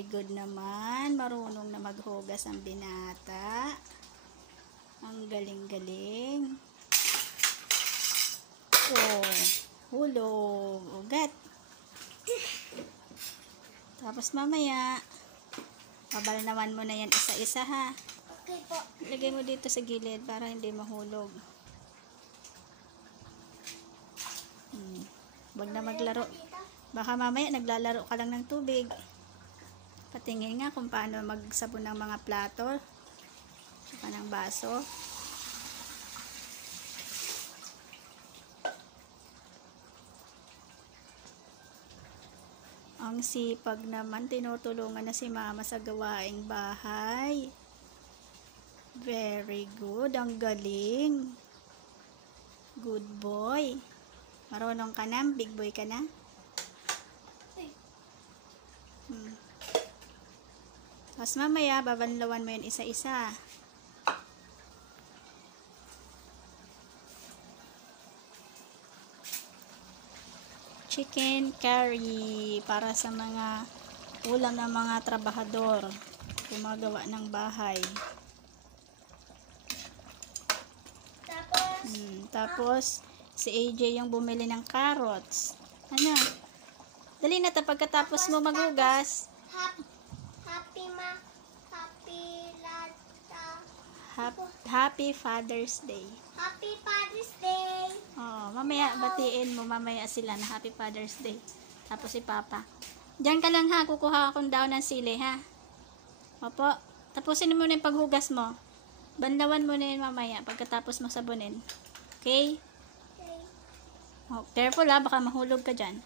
Very good naman. Marunong na maghugas ang binata. Ang galing-galing. Oh, hulog. Ugat. Tapos mamaya, pabalnawan mo na yan isa-isa ha. Okay po. Lagay mo dito sa gilid para hindi mahulog. Huwag na maglaro. Baka mamaya naglalaro ka lang ng tubig. Patingin nga kung paano magsabon ng mga plato. Saka ng baso. Ang sipag naman. Tinutulungan na si mama sa gawaing bahay. Very good. Ang galing. Good boy. Marunong ka na? Big boy ka na? Tapos mamaya, babanlawan mo yun isa-isa. Chicken curry para sa mga ulam ng mga trabahador. Gumagawa ng bahay. Tapos, si AJ yung bumili ng carrots. Ano? Dali na ta pagkatapos mo maghugas. Happy Father's Day. Happy Father's Day. Oh, mamaya batiin mo mamaya sila na Happy Father's Day. Tapos si Papa. Diyan ka lang ha, kukuha akong daon ng sili ha. Opo. Tapusin mo na yung paghugas mo. Banlawan mo na yun mamaya pagkatapos mo sabunin. Okay? Okay. Oh, careful ha, baka mahulog ka dyan.